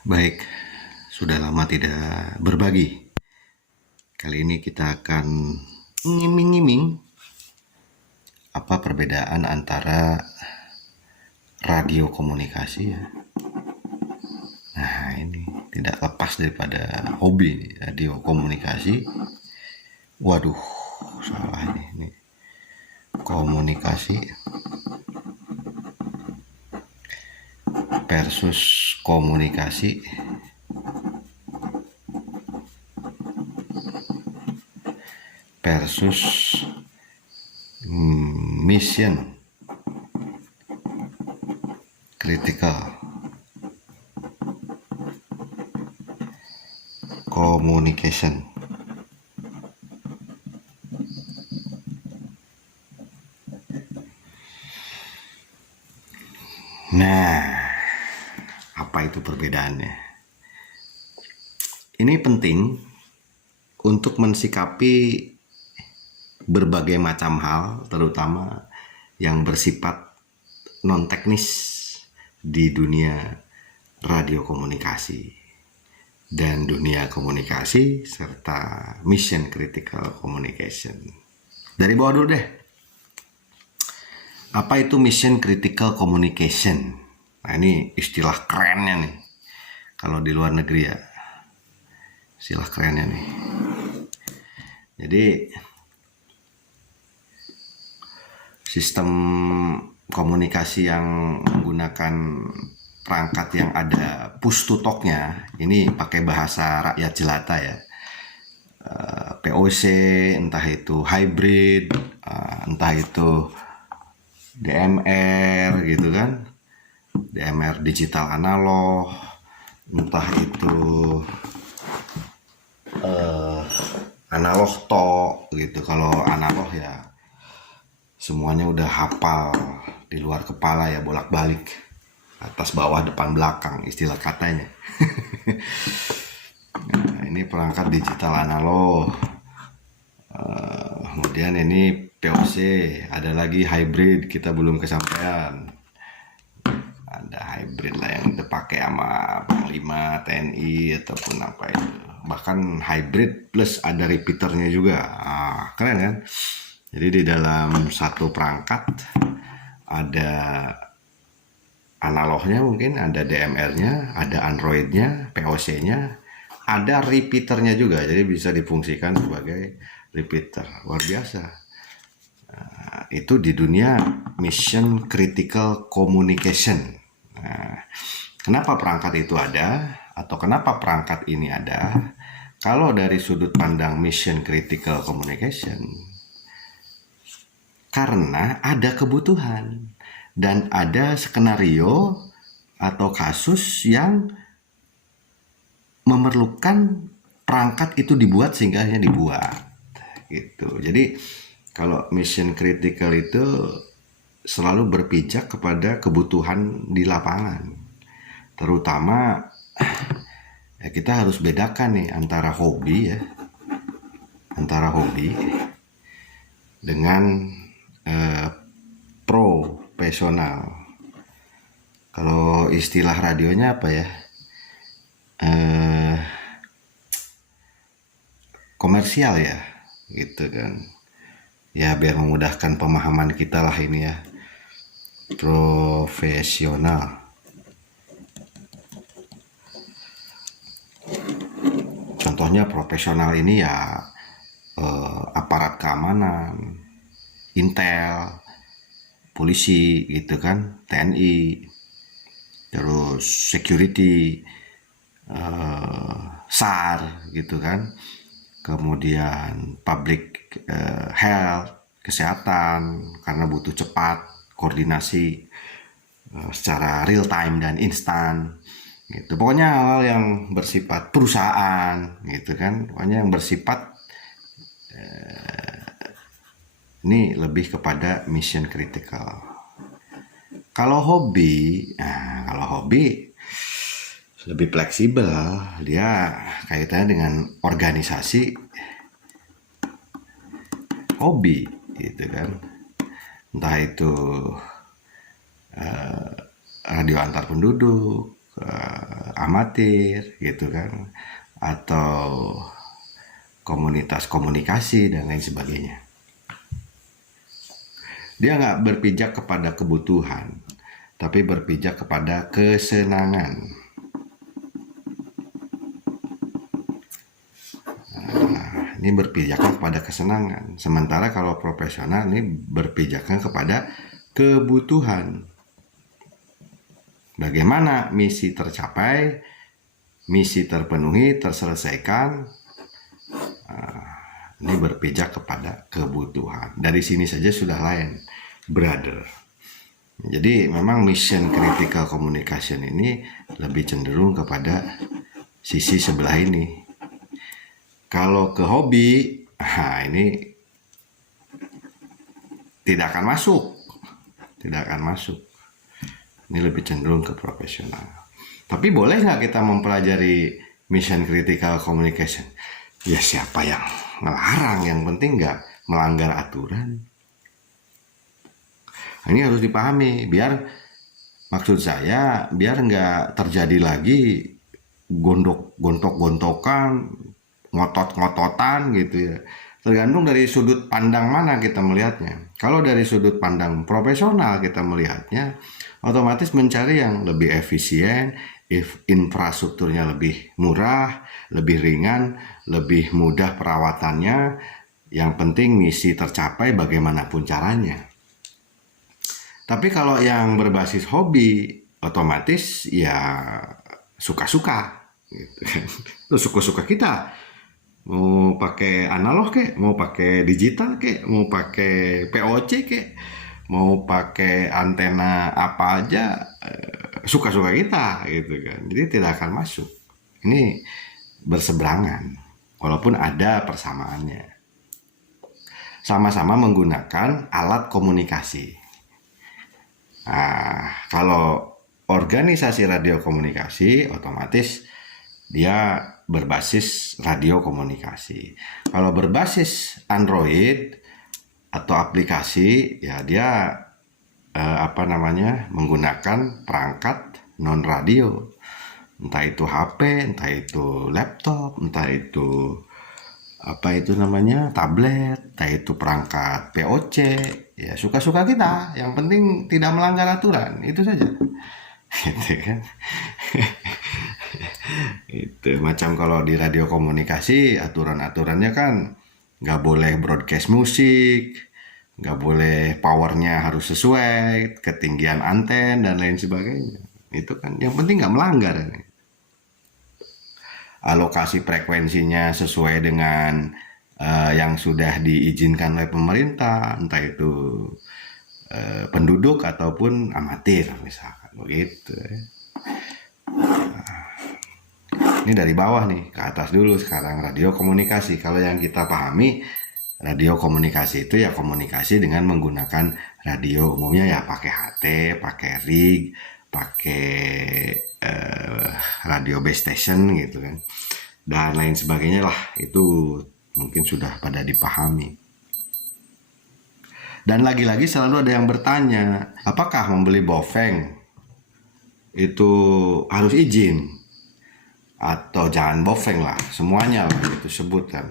Baik, sudah lama tidak berbagi. Kali ini kita akan ngiming-ngiming apa perbedaan antara radio komunikasi ya. Nah, ini tidak lepas daripada hobi radio komunikasi. Waduh, salah ini. Komunikasi versus komunikasi versus mission critical communication. Nah, apa itu perbedaannya? Ini penting untuk mensikapi berbagai macam hal, terutama yang bersifat non-teknis di dunia radio komunikasi dan dunia komunikasi serta mission critical communication. Dari bawah dulu deh. Apa itu mission critical communication? Nah, ini istilah kerennya nih. Kalau di luar negeri ya, istilah kerennya nih. Jadi sistem komunikasi yang menggunakan perangkat yang ada push to talk-nya, ini pakai bahasa rakyat jelata ya. POC, entah itu hybrid, entah itu DMR gitu kan, DMR digital analog, entah itu analog talk gitu. Kalau analog ya semuanya udah hafal di luar kepala ya, bolak-balik, atas bawah depan belakang istilah katanya. Nah, ini perangkat digital analog. Kemudian ini POC, ada lagi hybrid, kita belum kesampaian. Ada hybrid lah yang dipakai sama Panglima TNI ataupun apa itu. Bahkan hybrid plus ada repeaternya juga. Keren kan? Jadi di dalam satu perangkat ada analognya, mungkin ada DMR-nya, ada Android-nya, POC-nya, ada repeaternya juga. Jadi bisa difungsikan sebagai repeater. Luar biasa. Itu di dunia mission critical communication. Nah, kenapa perangkat itu ada atau kenapa perangkat ini ada? Kalau dari sudut pandang mission critical communication, karena ada kebutuhan dan ada skenario atau kasus yang memerlukan perangkat itu dibuat sehingga hanya dibuat gitu. Jadi kalau mission critical itu selalu berpijak kepada kebutuhan di lapangan, terutama ya kita harus bedakan nih antara hobi dengan profesional. Kalau istilah radionya apa ya? Komersial ya, gitu kan. Ya biar memudahkan pemahaman kita lah ini ya. Profesional. Contohnya profesional ini ya aparat keamanan, Intel, polisi gitu kan, TNI, terus security, SAR gitu kan, kemudian public health, kesehatan, karena butuh cepat, koordinasi secara real time dan instan gitu. Pokoknya hal yang bersifat perusahaan gitu kan, pokoknya yang bersifat ini lebih kepada mission critical. Kalau hobi lebih fleksibel, dia kaitannya dengan organisasi hobi gitu kan, entah itu radio antar penduduk, amatir gitu kan, atau komunitas komunikasi dan lain sebagainya. Dia nggak berpijak kepada kebutuhan, tapi berpijak kepada kesenangan. Nah, ini berpijaknya kepada kesenangan. Sementara kalau profesional ini berpijaknya kepada kebutuhan. Bagaimana misi tercapai, misi terpenuhi, terselesaikan. Ini berpijak kepada kebutuhan. Dari sini saja sudah lain, brother. Jadi memang mission critical communication ini lebih cenderung kepada sisi sebelah ini. Kalau ke hobi, ini tidak akan masuk. Ini lebih cenderung ke profesional. Tapi boleh nggak kita mempelajari mission critical communication? Ya siapa yang ngelarang, yang penting nggak melanggar aturan. Ini harus dipahami, maksud saya biar nggak terjadi lagi gontok-gontokan, ngotot-ngototan gitu ya. Tergantung dari sudut pandang mana kita melihatnya. Kalau dari sudut pandang profesional kita melihatnya, otomatis mencari yang lebih efisien, infrastrukturnya lebih murah, lebih ringan, lebih mudah perawatannya. Yang penting misi tercapai bagaimanapun caranya. Tapi kalau yang berbasis hobi, otomatis ya suka-suka. Gitu. Terus suka-suka kita. Mau pakai analog kek, mau pakai digital kek, mau pakai POC kek, mau pakai antena apa aja, suka-suka kita gitu kan. Jadi tidak akan masuk. Ini berseberangan, walaupun ada persamaannya. Sama-sama menggunakan alat komunikasi. Nah, kalau organisasi radio komunikasi, otomatis dia berbasis radio komunikasi. Kalau berbasis Android atau aplikasi, ya dia menggunakan perangkat non radio, entah itu HP, entah itu laptop, entah itu tablet, entah itu perangkat POC. Ya suka-suka kita, yang penting tidak melanggar aturan, itu saja. Gitu kan. Itu macam kalau di radio komunikasi aturan-aturannya kan nggak boleh broadcast musik, nggak boleh powernya harus sesuai, ketinggian anten dan lain sebagainya. Itu kan yang penting nggak melanggar. Alokasi frekuensinya sesuai dengan yang sudah diizinkan oleh pemerintah, entah itu penduduk ataupun amatir misalkan begitu. Ini dari bawah nih ke atas dulu. Sekarang radio komunikasi. Kalau yang kita pahami, radio komunikasi itu ya komunikasi dengan menggunakan radio. Umumnya ya pakai HT, pakai rig, pakai radio base station gitu kan, dan lain sebagainya lah. Itu mungkin sudah pada dipahami. Dan lagi-lagi selalu ada yang bertanya, apakah membeli bofeng itu harus izin? Atau jangan bofeng lah, semuanya lah itu sebut kan,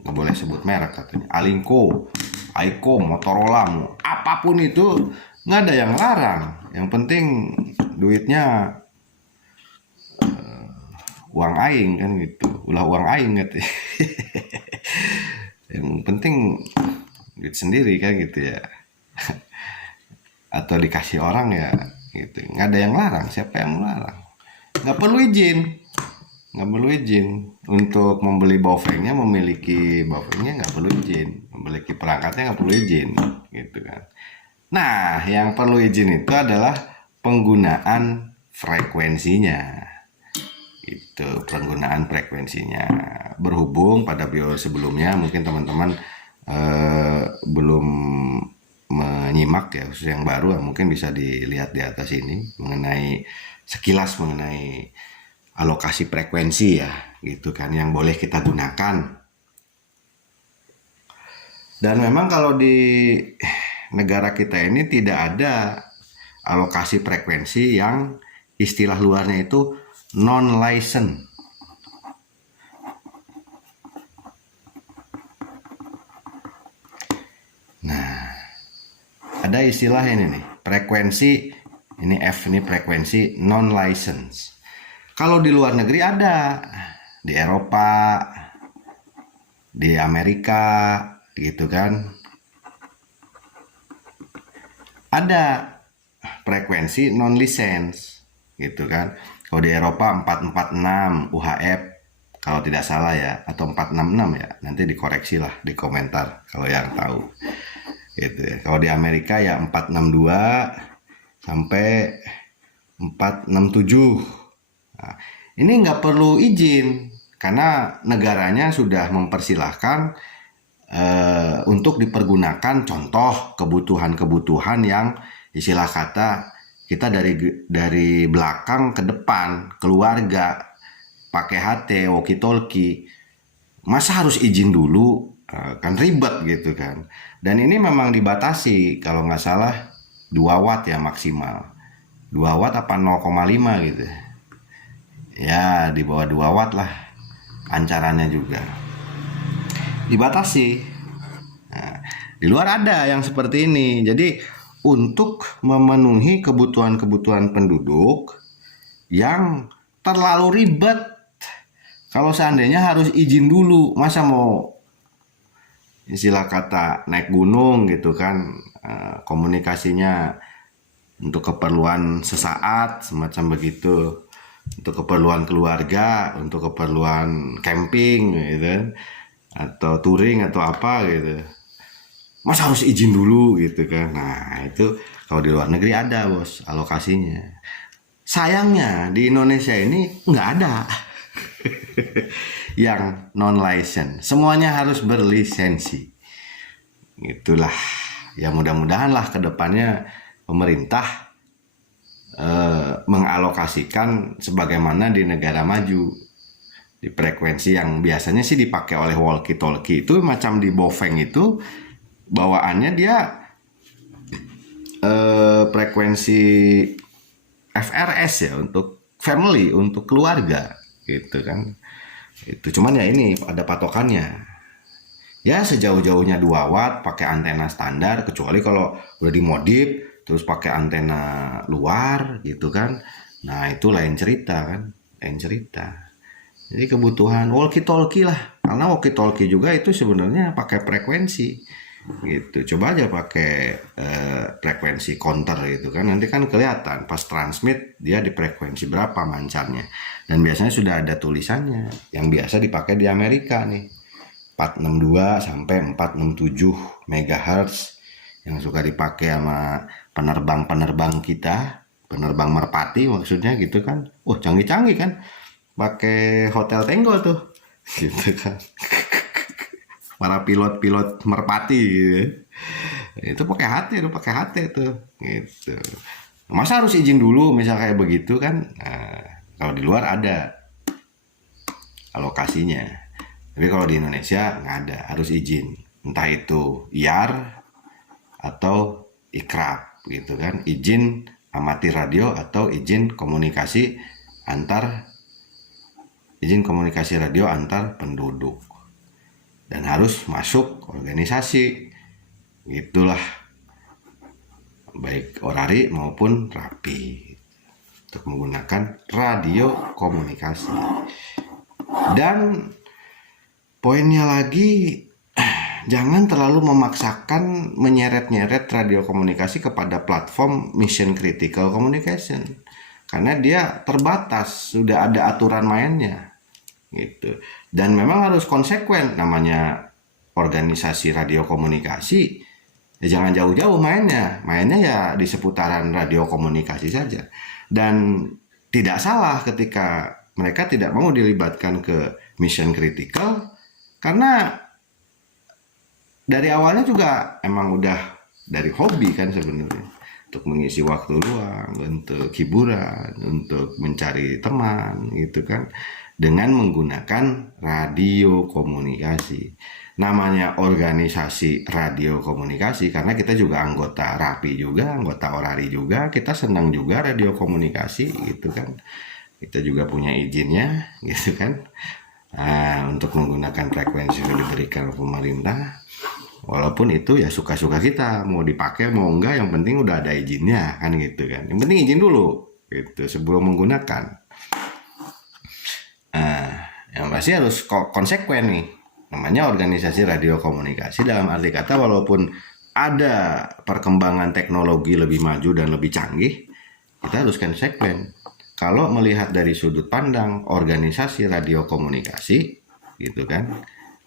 nggak boleh sebut merek katanya. Alinco, Aiko, Motorola, apapun itu nggak ada yang larang. Yang penting duitnya uang aing kan gitu, ulah uang aing gitu. Yang penting duit sendiri kan gitu ya. Atau dikasih orang ya gitu, nggak ada yang larang. Siapa yang melarang? Nggak perlu izin untuk membeli bofengnya, memiliki bofengnya nggak perlu izin, memiliki perangkatnya nggak perlu izin gitu kan. Nah, yang perlu izin itu adalah penggunaan frekuensinya. Itu penggunaan frekuensinya. Berhubung pada video sebelumnya mungkin teman-teman belum menyimak ya, khusus yang baru mungkin bisa dilihat di atas ini sekilas mengenai alokasi frekuensi ya gitu kan, yang boleh kita gunakan. Dan memang kalau di negara kita ini tidak ada alokasi frekuensi yang istilah luarnya itu non-license. Nah, ada istilah ini nih, frekuensi, ini F ini frekuensi non-license. Kalau di luar negeri ada, di Eropa, di Amerika, gitu kan. Ada frekuensi non-license, gitu kan. Kalau di Eropa 446 UHF, kalau tidak salah ya, atau 466 ya, nanti dikoreksi lah di komentar kalau yang tahu. Gitu ya. Kalau di Amerika ya 462 sampai 467. Nah, ini nggak perlu izin karena negaranya sudah mempersilahkan untuk dipergunakan, contoh kebutuhan-kebutuhan yang istilah kata kita dari belakang ke depan, keluarga, pakai HT, walkie-talkie, masa harus izin dulu? Kan ribet gitu kan. Dan ini memang dibatasi, kalau nggak salah 2 watt ya maksimal. 2 watt apa 0,5 gitu. Ya di bawah 2 watt lah pancarannya juga. Dibatasi. Nah, di luar ada yang seperti ini. Jadi untuk memenuhi kebutuhan-kebutuhan penduduk yang terlalu ribet, kalau seandainya harus izin dulu, masa mau istilah kata naik gunung gitu kan, komunikasinya untuk keperluan sesaat semacam begitu, untuk keperluan keluarga, untuk keperluan camping gitu kan, atau touring atau apa gitu, masa harus izin dulu gitu kan. Nah itu kalau di luar negeri ada bos alokasinya. Sayangnya di Indonesia ini nggak ada yang non-license, semuanya harus berlisensi. Itulah ya, mudah-mudahan lah kedepannya pemerintah mengalokasikan sebagaimana di negara maju, di frekuensi yang biasanya sih dipakai oleh walkie-talkie itu macam di Bofeng itu bawaannya dia frekuensi FRS ya, untuk family, untuk keluarga gitu kan. Itu cuman ya ini ada patokannya. Ya sejauh-jauhnya 2 watt pakai antena standar, kecuali kalau udah dimodif terus pakai antena luar gitu kan. Nah, itu lain cerita kan, lain cerita. Jadi kebutuhan walkie-talkie lah. Karena walkie-talkie juga itu sebenarnya pakai frekuensi gitu. Coba aja pakai frekuensi counter gitu kan, nanti kan kelihatan pas transmit dia di frekuensi berapa mancarnya. Dan biasanya sudah ada tulisannya. Yang biasa dipakai di Amerika nih, 462 sampai 467 MHz yang suka dipakai sama penerbang-penerbang kita, penerbang merpati maksudnya gitu kan. Canggih-canggih kan, pakai hotel Tenggo tuh gitu kan. Para pilot-pilot merpati gitu. Itu pakai HT tuh gitu. Masa harus izin dulu misal kayak begitu kan. Nah, kalau di luar ada alokasinya, tapi kalau di Indonesia nggak ada, harus izin, entah itu IAR atau IKRAP gitu kan, izin amati radio atau izin komunikasi radio antar penduduk, dan harus masuk organisasi gitulah, baik orari maupun rapi, untuk menggunakan radio komunikasi. Dan poinnya lagi, jangan terlalu memaksakan menyeret-nyeret radio komunikasi kepada platform mission critical communication, karena dia terbatas, sudah ada aturan mainnya gitu. Dan memang harus konsekuen, namanya organisasi radio komunikasi ya, jangan jauh-jauh mainnya ya di seputaran radio komunikasi saja. Dan tidak salah ketika mereka tidak mau dilibatkan ke mission critical, karena dari awalnya juga emang udah dari hobi kan sebenarnya, untuk mengisi waktu luang, untuk hiburan, untuk mencari teman gitu kan, dengan menggunakan radio komunikasi. Namanya organisasi radio komunikasi karena kita juga anggota RAPI juga, anggota orari juga, kita senang juga radio komunikasi gitu kan. kita juga punya izinnya gitu kan. Nah, untuk menggunakan frekuensi yang diberikan pemerintah, walaupun itu ya suka-suka kita, mau dipakai mau enggak, yang penting udah ada izinnya kan gitu kan. Yang penting izin dulu gitu sebelum menggunakan. Nah, yang pasti harus konsekuen nih. Namanya organisasi radio komunikasi, dalam arti kata walaupun ada perkembangan teknologi lebih maju dan lebih canggih, kita harus konsekuen. Kalau melihat dari sudut pandang organisasi radio komunikasi, gitu kan.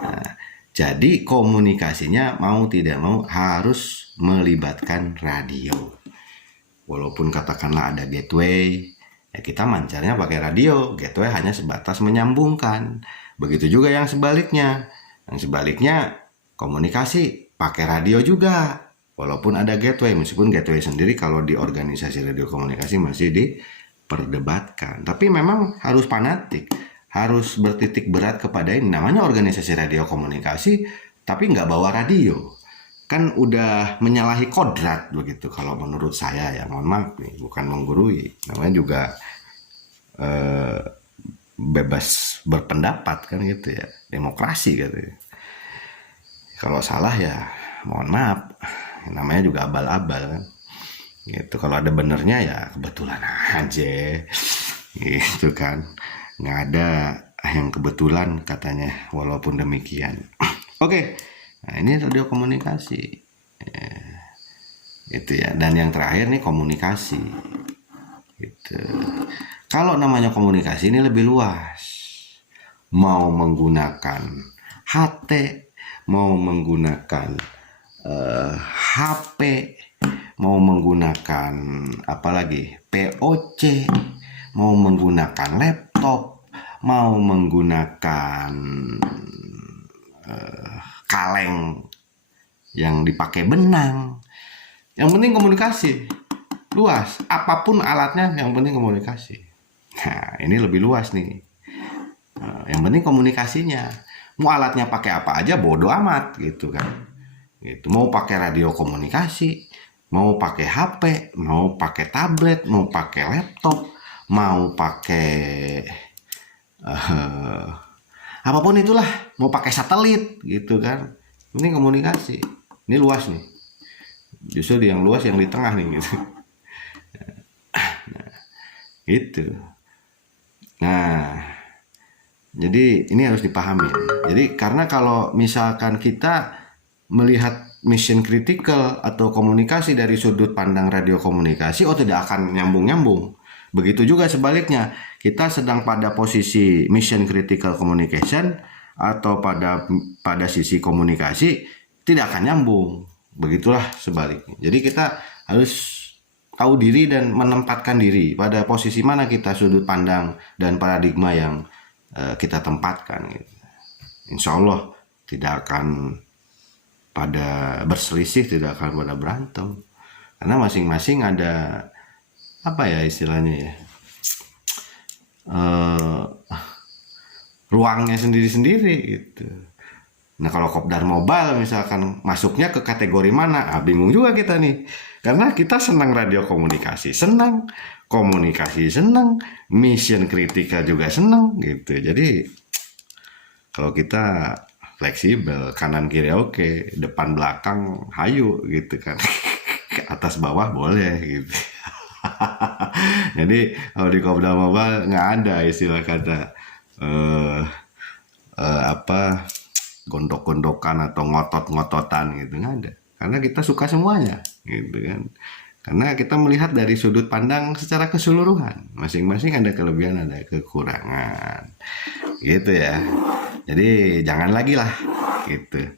Nah, jadi komunikasinya mau tidak mau harus melibatkan radio. Walaupun katakanlah ada gateway, ya kita mancarnya pakai radio. Gateway hanya sebatas menyambungkan. Begitu juga yang sebaliknya. Yang sebaliknya komunikasi pakai radio juga. Walaupun ada gateway, meskipun gateway sendiri kalau di organisasi radio komunikasi masih diperdebatkan. Tapi memang harus fanatik, harus bertitik berat kepada ini. Namanya organisasi radio komunikasi, tapi nggak bawa radio. Kan udah menyalahi kodrat begitu kalau menurut saya ya. Mohon maaf nih, bukan menggurui. Namanya juga bebas berpendapat kan gitu ya. Demokrasi gitu ya. Kalau salah ya mohon maaf. Namanya juga abal-abal kan. Gitu. Kalau ada benernya ya kebetulan aja. Gitu kan. Nggak ada yang kebetulan katanya, walaupun demikian. Oke. Nah, ini radio komunikasi. Itu ya. Dan yang terakhir nih komunikasi. Gitu. Kalau namanya komunikasi ini lebih luas. Mau menggunakan HT, mau menggunakan HP, mau menggunakan apalagi POC, mau menggunakan laptop, mau menggunakan kaleng yang dipakai benang. Yang penting komunikasi. Luas. Apapun alatnya yang penting komunikasi. Nah, ini lebih luas nih. Yang penting komunikasinya. Mau alatnya pakai apa aja bodo amat gitu kan. Gitu. Mau pakai radio komunikasi, mau pakai HP, mau pakai tablet, mau pakai laptop, mau pakai apapun itulah, mau pakai satelit gitu kan. Ini komunikasi. Ini luas nih. Justru yang luas yang di tengah nih gitu. Nah, gitu. Nah, jadi ini harus dipahami. Jadi karena kalau misalkan kita melihat mission critical atau komunikasi dari sudut pandang radio komunikasi, tidak akan nyambung-nyambung. Begitu juga sebaliknya, kita sedang pada posisi mission critical communication atau pada sisi komunikasi, tidak akan nyambung. Begitulah sebaliknya. Jadi kita harus tahu diri dan menempatkan diri pada posisi mana kita, sudut pandang dan paradigma yang kita tempatkan gitu. Insya Allah tidak akan pada berselisih, tidak akan pada berantem, karena masing-masing ada apa ya istilahnya ya, ruangnya sendiri-sendiri gitu. Nah kalau kopdar mobile misalkan masuknya ke kategori mana, bingung juga kita nih, karena kita senang radio komunikasi, senang komunikasi, senang mission kritikal juga senang gitu. Jadi kalau kita fleksibel, kanan kiri oke, depan belakang hayu gitu kan. Atas bawah boleh gitu. Jadi kalau di kopdar mobile nggak ada istilah kata gondok-gondokan atau ngotot-ngototan gitu, nggak ada. Karena kita suka semuanya gitu kan. Karena kita melihat dari sudut pandang secara keseluruhan. Masing-masing ada kelebihan, ada kekurangan. Gitu ya. Jadi jangan lagi lah gitu.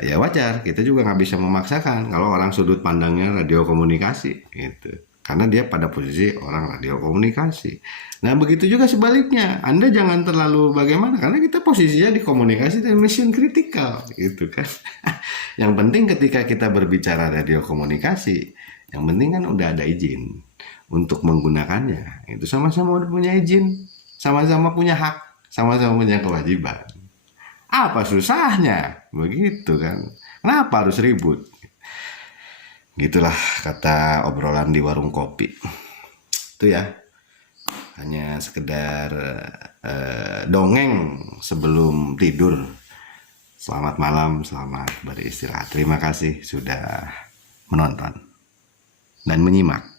Ya wajar, kita juga nggak bisa memaksakan kalau orang sudut pandangnya radio komunikasi gitu. Karena dia pada posisi orang radio komunikasi. Nah begitu juga sebaliknya. Anda jangan terlalu bagaimana, karena kita posisinya di komunikasi dan mission kritikal gitu kan. Yang penting ketika kita berbicara radio komunikasi, yang penting kan udah ada izin untuk menggunakannya. Itu sama-sama udah punya izin, sama-sama punya hak, sama-sama punya kewajiban. Apa susahnya? Begitu kan. Kenapa harus ribut? Gitulah kata obrolan di warung kopi. Itu ya. hanya sekedar dongeng sebelum tidur. Selamat malam, selamat beristirahat. Terima kasih sudah menonton dan menyimak.